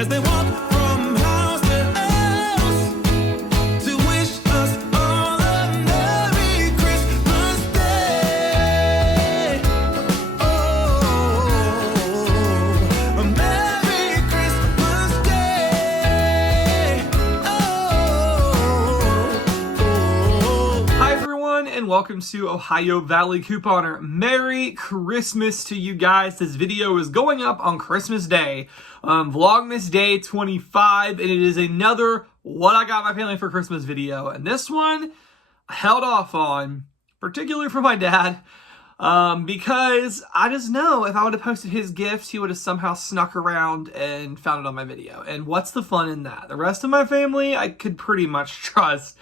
as they walk from house to house to wish us all a Merry Christmas Day. Oh, a Merry Christmas Day. Oh. Hi everyone, and welcome to Ohio Valley Couponer. Merry Christmas to you guys. This video is going up on Christmas Day, Vlogmas Day 25, and it is another What I Got My Family for Christmas video. And this one I held off on, particularly for my dad, because I just know if I would have posted his gifts, he would have somehow snuck around and found it on my video. And what's the fun in that? The rest of my family, I could pretty much trust,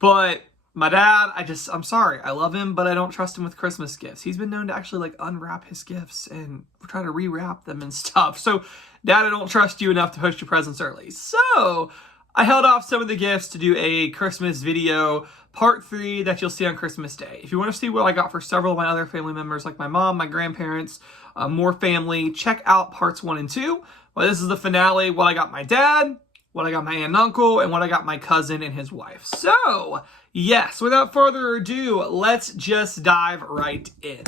but my dad, I'm sorry. I love him, but I don't trust him with Christmas gifts. He's been known to actually like unwrap his gifts and try to rewrap them and stuff. So, Dad, I don't trust you enough to post your presents early. So, I held off some of the gifts to do a Christmas video, part 3, that you'll see on Christmas Day. If you want to see what I got for several of my other family members, like my mom, my grandparents, more family, check out parts 1 and 2. But this is the finale, what I got my dad, what I got my aunt and uncle, and what I got my cousin and his wife. So, yes, without further ado, let's just dive right in.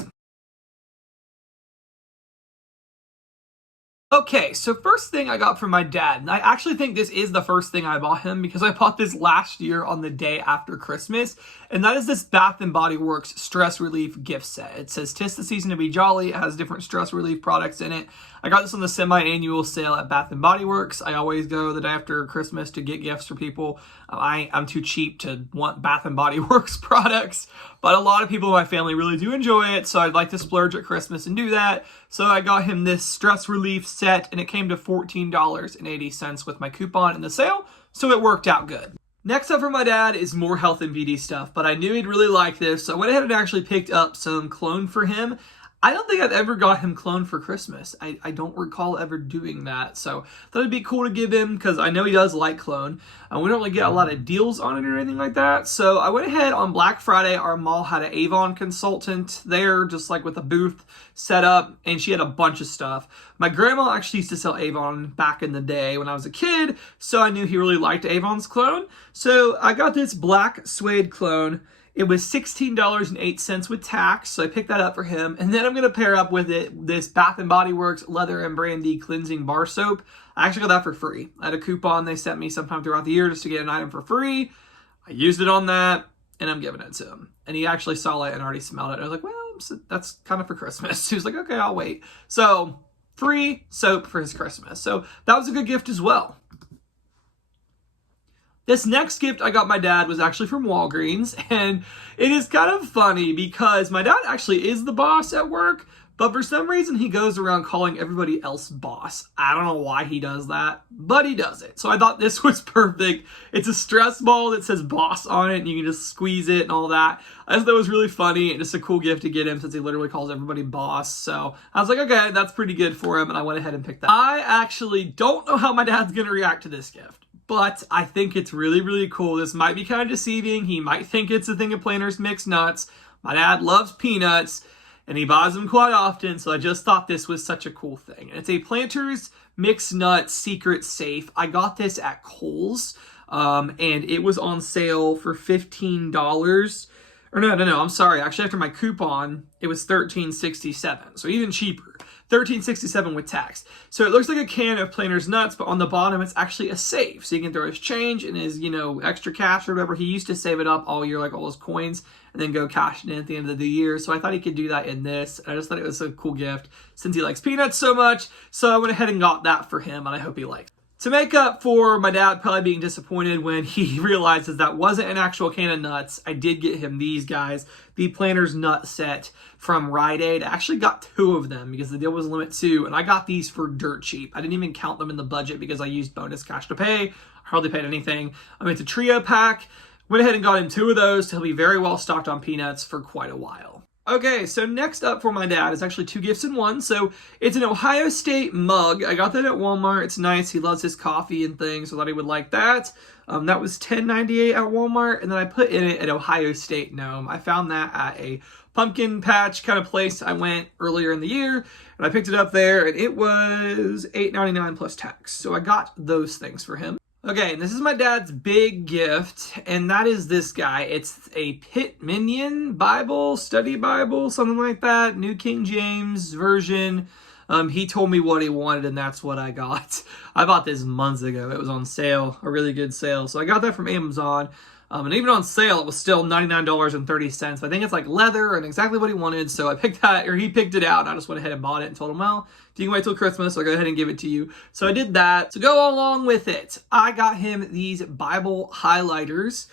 Okay, so first thing I got from my dad, and I actually think this is the first thing I bought him because I bought this last year on the day after Christmas, and that is this Bath & Body Works Stress Relief gift set. It says, "'Tis the season to be jolly." It has different stress relief products in it. I got this on the semi-annual sale at Bath & Body Works. I always go the day after Christmas to get gifts for people. I'm too cheap to want Bath & Body Works products, but a lot of people in my family really do enjoy it, so I'd like to splurge at Christmas and do that. So I got him this stress relief set, and it came to $14.80 with my coupon in the sale, so it worked out good. Next up for my dad is more health and beauty stuff, but I knew he'd really like this, so I went ahead and actually picked up some cologne for him. I don't think I've ever got him cologne for Christmas. I don't recall ever doing that, so thought it'd be cool to give him because I know he does like cologne. We don't really get a lot of deals on it or anything like that, so I went ahead on Black Friday. Our mall had an Avon consultant there, just like with a booth set up, and she had a bunch of stuff. My grandma actually used to sell Avon back in the day when I was a kid, so I knew he really liked Avon's cologne. So I got this black suede cologne. It was $16.08 with tax, so I picked that up for him. And then I'm going to pair up with it this Bath & Body Works Leather and Brandy Cleansing Bar Soap. I actually got that for free. I had a coupon they sent me sometime throughout the year just to get an item for free. I used it on that, and I'm giving it to him. And he actually saw it and already smelled it. I was like, well, that's kind of for Christmas. He was like, okay, I'll wait. So, free soap for his Christmas. So, that was a good gift as well. This next gift I got my dad was actually from Walgreens, and it is kind of funny because my dad actually is the boss at work, but for some reason he goes around calling everybody else boss. I don't know why he does that, but he does it. So I thought this was perfect. It's a stress ball that says boss on it, and you can just squeeze it and all that. I just thought it was really funny and just a cool gift to get him since he literally calls everybody boss. So I was like, okay, that's pretty good for him, and I went ahead and picked that. I actually don't know how my dad's going to react to this gift, but I think it's really, really cool. This might be kind of deceiving. He might think it's a thing of Planters mixed nuts. My dad loves peanuts, and he buys them quite often, so I just thought this was such a cool thing. And it's a Planters mixed nuts secret safe. I got this at Kohl's, and it was on sale for $15. Or no, I'm sorry. Actually, after my coupon, it was $13.67, so even cheaper. $13.67 with tax. So it looks like a can of Planters nuts, but on the bottom it's actually a safe. So you can throw his change and his, extra cash or whatever. He used to save it up all year, like all his coins, and then go cash it in at the end of the year. So I thought he could do that in this. I just thought it was a cool gift since he likes peanuts so much. So I went ahead and got that for him, and I hope he likes it. To make up for my dad probably being disappointed when he realizes that wasn't an actual can of nuts, I did get him these guys, the Planters nut set from Rite Aid. I actually got 2 of them because the deal was limit 2, and I got these for dirt cheap. I didn't even count them in the budget because I used bonus cash to pay. I hardly paid anything. I mean, it's a trio pack. Went ahead and got him 2 of those, so he'll be very well stocked on peanuts for quite a while. Okay, so next up for my dad is actually 2 gifts in one. So it's an Ohio State mug. I got that at Walmart. It's nice. He loves his coffee and things, so I thought he would like that. That was $10.98 at Walmart, and then I put in it an Ohio State gnome. I found that at a pumpkin patch kind of place I went earlier in the year, and I picked it up there, and it was $8.99 plus tax. So I got those things for him. Okay, and this is my dad's big gift, and that is this guy. It's a Pit Minion Bible, study Bible, something like that, New King James Version. He told me what he wanted, and that's what I got. I bought this months ago. It was on sale, a really good sale. So I got that from Amazon. And even on sale, it was still $99.30. I think it's like leather and exactly what he wanted. So I picked that, or he picked it out, and I just went ahead and bought it and told him, well, if you can wait till Christmas, I'll go ahead and give it to you. So I did that. To go along with it, I got him these Bible highlighters.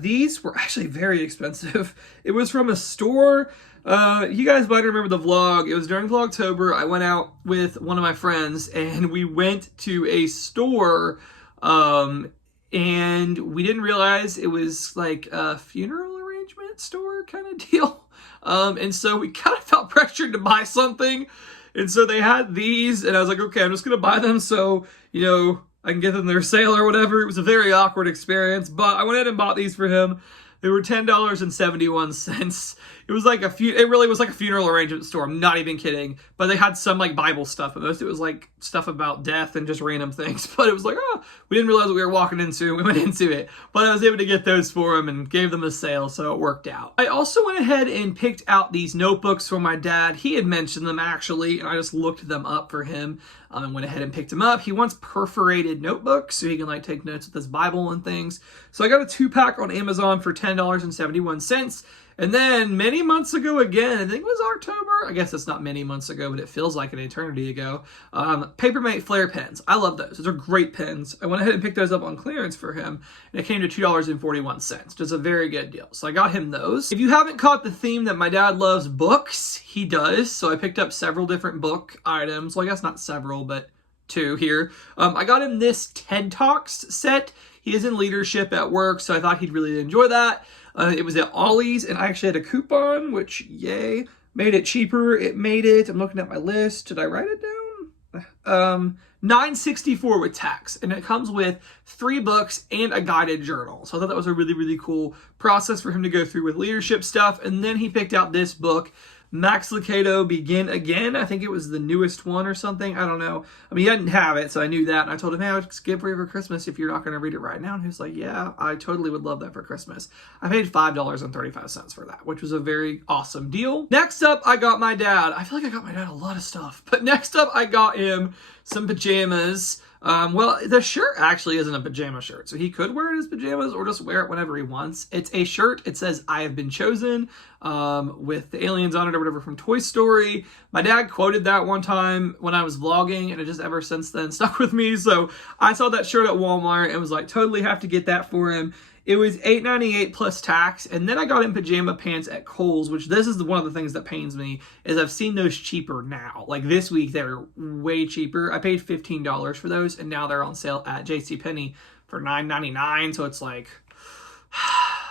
These were actually very expensive. It was from a store. You guys might remember the vlog. It was during Vlogtober. I went out with one of my friends, and we went to a store, and we didn't realize it was like a funeral arrangement store kind of deal. And so we kind of felt pressured to buy something. And so they had these, and I was like, okay, I'm just going to buy them so, you know, I can get them their sale or whatever. It was a very awkward experience, but I went ahead and bought these for him. They were $10.71. It was like it really was like a funeral arrangement store. I'm not even kidding. But they had some like Bible stuff, but most it was like stuff about death and just random things. But it was like, oh, we didn't realize what we were walking into. We went into it. But I was able to get those for him and gave them a sale, so it worked out. I also went ahead and picked out these notebooks for my dad. He had mentioned them actually, and I just looked them up for him. And went ahead and picked them up. He wants perforated notebooks so he can like take notes with his Bible and things. So I got a 2-pack on Amazon for $10.71. And then many months ago again, I think it was October. I guess it's not many months ago, but it feels like an eternity ago. Papermate Flare pens. I love those. Those are great pens. I went ahead and picked those up on clearance for him, and it came to $2.41. Just a very good deal. So I got him those. If you haven't caught the theme that my dad loves books, he does. So I picked up several different book items. Well, I guess not several, but 2 here. I got him this TED Talks set. He is in leadership at work, so I thought he'd really enjoy that. It was at Ollie's, and I actually had a coupon, which, yay, made it cheaper. It made it, I'm looking at my list. Did I write it down? $9.64 with tax, and it comes with 3 books and a guided journal. So I thought that was a really, really cool process for him to go through with leadership stuff. And then he picked out this book, Max Lucado Begin Again. I think it was the newest one or something. I don't know. I mean, he didn't have it, so I knew that. And I told him, hey, I'll just give it for Christmas if you're not going to read it right now. And he was like, yeah, I totally would love that for Christmas. I paid $5.35 for that, which was a very awesome deal. Next up, I got my dad. I feel like I got my dad a lot of stuff. But next up, I got him some pajamas. Well, the shirt actually isn't a pajama shirt, so he could wear it as pajamas or just wear it whenever he wants. It's a shirt. It says, I have been chosen, with the aliens on it or whatever from Toy Story. My dad quoted that one time when I was vlogging, and it just ever since then stuck with me. So I saw that shirt at Walmart and was like, totally have to get that for him. It was $8.98 plus tax, and then I got him pajama pants at Kohl's, which this is one of the things that pains me, is I've seen those cheaper now. Like this week, they're way cheaper. I paid $15 for those, and now they're on sale at JCPenney for $9.99, so it's like...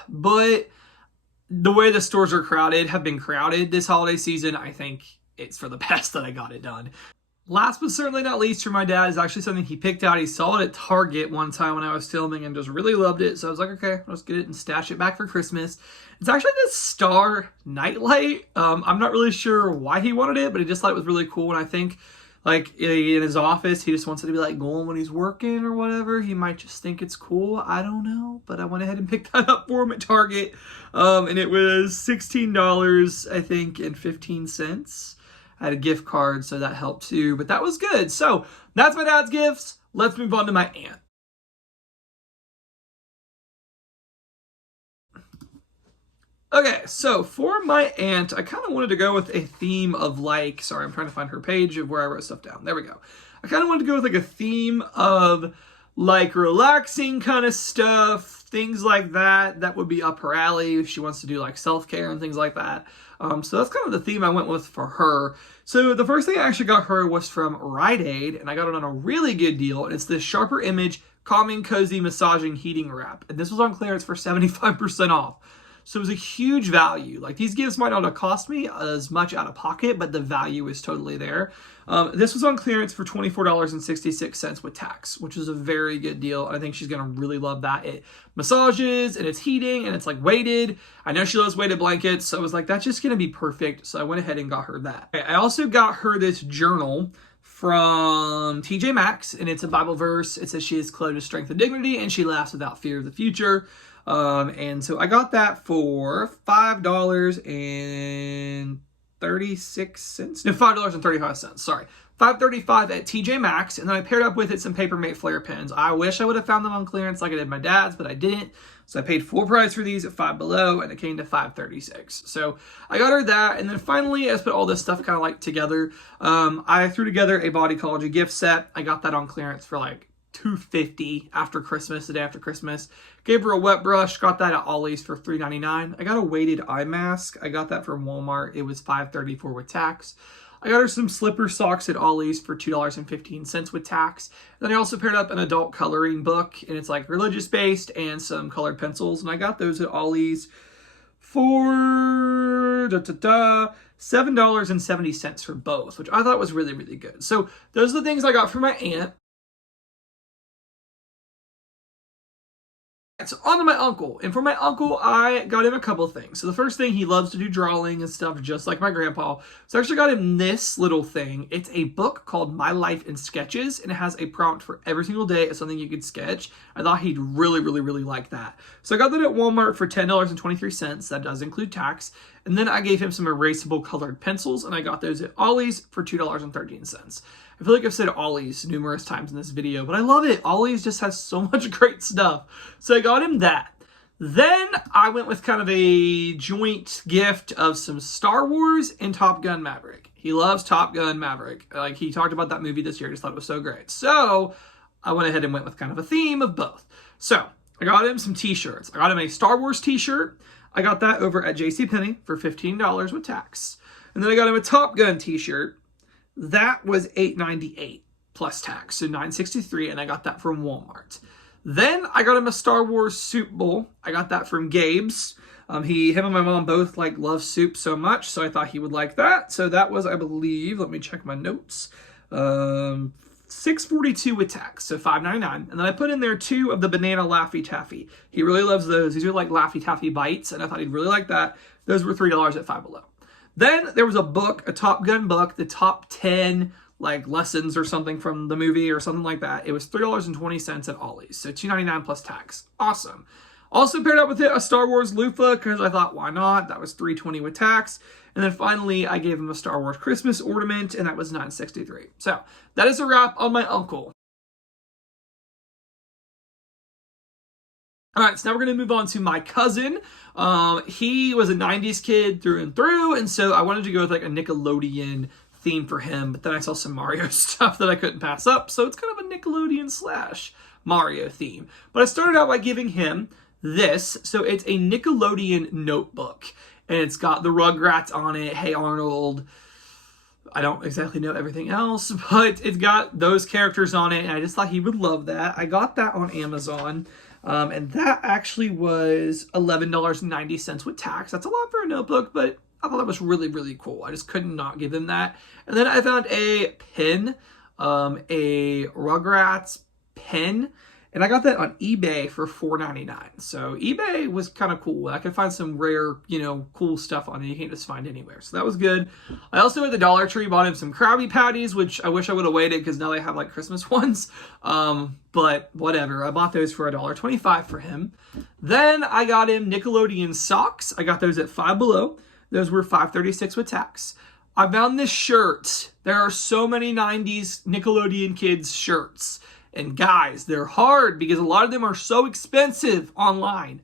But the way the stores are have been crowded this holiday season, I think it's for the best that I got it done. Last but certainly not least for my dad is actually something he picked out. He saw it at Target one time when I was filming and just really loved it. So I was like, okay, let's get it and stash it back for Christmas. It's actually this star nightlight. I'm not really sure why he wanted it, but he just thought it was really cool. And I think like in his office, he just wants it to be like glowing when he's working or whatever. He might just think it's cool. I don't know. But I went ahead and picked that up for him at Target. And it was $16, I think, and 15 cents. I had a gift card, so that helped too, but that was good. So that's my dad's gifts. Let's move on to my aunt. Okay, so for my aunt, I kind of wanted to go with a theme of like, sorry, I'm trying to find her page of where I wrote stuff down. There we go. I kind of wanted to go with like a theme of like relaxing kind of stuff, things like that. That would be up her alley if she wants to do like self-care and things like that. So that's kind of the theme I went with for her. So the first thing I actually got her was from Rite Aid, and I got it on a really good deal. And it's this Sharper Image Calming Cozy Massaging Heating Wrap. And this was on clearance for 75% off. So it was a huge value. Like, these gifts might not have cost me as much out of pocket, but the value is totally there. This was on clearance for $24.66 with tax, which is a very good deal. I think she's going to really love that. It massages and it's heating and it's like weighted. I know she loves weighted blankets, so I was like, that's just going to be perfect. So I went ahead and got her that. I also got her this journal from TJ Maxx, and it's a Bible verse. It says she is clothed with strength and dignity, and she laughs without fear of the future. And so I got that for $5.36. No, $5.35. Sorry. $5.35 at TJ Maxx, and then I paired up with it some Papermate Flare pens. I wish I would have found them on clearance like I did my dad's, but I didn't. So I paid full price for these at Five Below, and it came to $5.36. So I got her that, and then finally I just put all this stuff kind of like together. I threw together a Bodycology gift set. I got that on clearance for like $2.50 after Christmas, the day after Christmas. Gave her a wet brush, got that at Ollie's for $3.99. I got a weighted eye mask. I got that from Walmart. It was $5.34 with tax. I got her some slipper socks at Ollie's for $2.15 with tax. Then I also paired up an adult coloring book, and it's like religious based, and some colored pencils. And I got those at Ollie's for $7.70 for both, which I thought was really, really good. So those are the things I got for my aunt. So on to my uncle. And for my uncle, I got him a couple things. So the first thing, he loves to do drawing and stuff just like my grandpa. So I actually got him this little thing. It's a book called My Life in Sketches, and it has a prompt for every single day of something you could sketch. I thought he'd really, really, really like that. So I got that at Walmart for $10.23. That does include tax. And then I gave him some erasable colored pencils, and I got those at Ollie's for $2.13. I feel like I've said Ollie's numerous times in this video, but I love it. Ollie's just has so much great stuff. So I got him that. Then I went with kind of a joint gift of some Star Wars and Top Gun Maverick. He loves Top Gun Maverick. Like, he talked about that movie this year. I just thought it was so great. So I went ahead and went with kind of a theme of both. So I got him some t-shirts. I got him a Star Wars t-shirt. I got that over at JCPenney for $15 with tax. And then I got him a Top Gun t-shirt. That was $8.98 plus tax, so $9.63, and I got that from Walmart. Then I got him a Star Wars soup bowl. I got that from Gabe's. Him and my mom both like love soup so much, so I thought he would like that. So that was, I believe, let me check my notes, $6.42 with tax, so $5.99. And then I put in there 2 of the banana Laffy Taffy. He really loves those. These are like Laffy Taffy bites, and I thought he'd really like that. Those were $3 at Five Below. Then there was a book, a Top Gun book, the top 10 like lessons or something from the movie or something like that. It was $3.20 at Ollie's, so $2.99 plus tax. Awesome. Also paired up with it a Star Wars loofah because I thought, why not? That was $3.20 with tax. And then finally, I gave him a Star Wars Christmas ornament, and that was $9.63. So that is a wrap on my uncle. All right, so now we're going to move on to my cousin. He was a 90s kid through and through, and so I wanted to go with like a Nickelodeon theme for him, but then I saw some Mario stuff that I couldn't pass up, so it's kind of a Nickelodeon / Mario theme. But I started out by giving him this. So it's a Nickelodeon notebook, and it's got the Rugrats on it, Hey Arnold. I don't exactly know everything else, but it's got those characters on it, and I just thought he would love that. I got that on Amazon. And that actually was $11.90 with tax. That's a lot for a notebook, but I thought that was really, really cool. I just could not give him that. And then I found a pin, a Rugrats pen, and I got that on eBay for $4.99. So eBay was kind of cool. I could find some rare, cool stuff on it you can't just find anywhere. So that was good. I also at the Dollar Tree bought him some Krabby Patties, which I wish I would have waited because now they have like Christmas ones. But whatever. I bought those for $1.25 for him. Then I got him Nickelodeon socks. I got those at Five Below. Those were $5.36 with tax. I found this shirt. There are so many 90s Nickelodeon kids shirts. And guys, they're hard because a lot of them are so expensive online.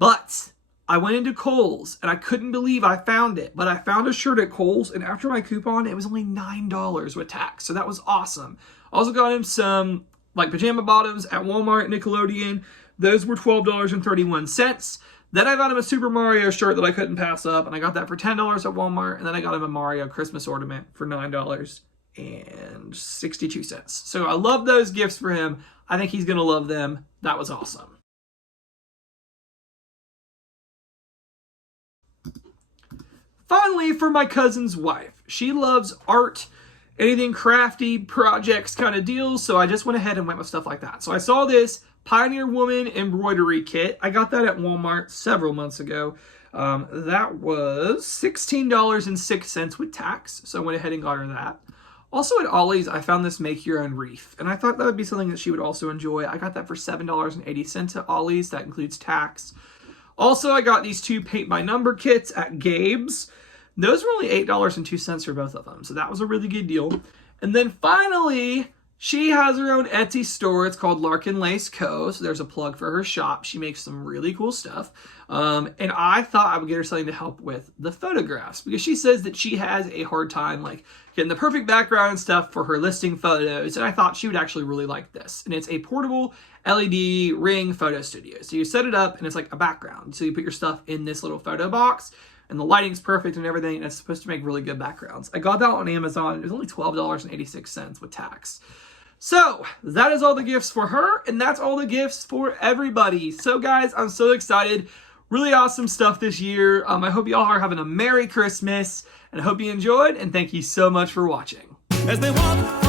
But I went into Kohl's and I couldn't believe I found it. But I found a shirt at Kohl's, and after my coupon, it was only $9 with tax. So that was awesome. Also got him some like pajama bottoms at Walmart, Nickelodeon. Those were $12.31. Then I got him a Super Mario shirt that I couldn't pass up, and I got that for $10 at Walmart. And then I got him a Mario Christmas ornament for $9.62. So I love those gifts for him. I think he's going to love them. That was awesome. Finally, for my cousin's wife. She loves art, anything crafty, projects kind of deals, so I just went ahead and went with stuff like that. So I saw this Pioneer Woman embroidery kit. I got that at Walmart several months ago. That was $16.06 with tax, so I went ahead and got her that. Also at Ollie's, I found this Make Your Own Wreath, and I thought that would be something that she would also enjoy. I got that for $7.80 at Ollie's. That includes tax. Also, I got these 2 paint by number kits at Gabe's. Those were only $8.02 for both of them, so that was a really good deal. And then finally, she has her own Etsy store. It's called Larkin Lace Co. So there's a plug for her shop. She makes some really cool stuff. And I thought I would get her something to help with the photographs, because she says that she has a hard time like getting the perfect background and stuff for her listing photos. And I thought she would actually really like this. And it's a portable LED ring photo studio. So you set it up and it's like a background. So you put your stuff in this little photo box, and the lighting's perfect and everything, and it's supposed to make really good backgrounds. I got that on Amazon. It was only $12.86 with tax. So that is all the gifts for her, and that's all the gifts for everybody. So guys, I'm so excited. Really awesome stuff this year. I hope you all are having a Merry Christmas, and I hope you enjoyed, and thank you so much for watching. As they walk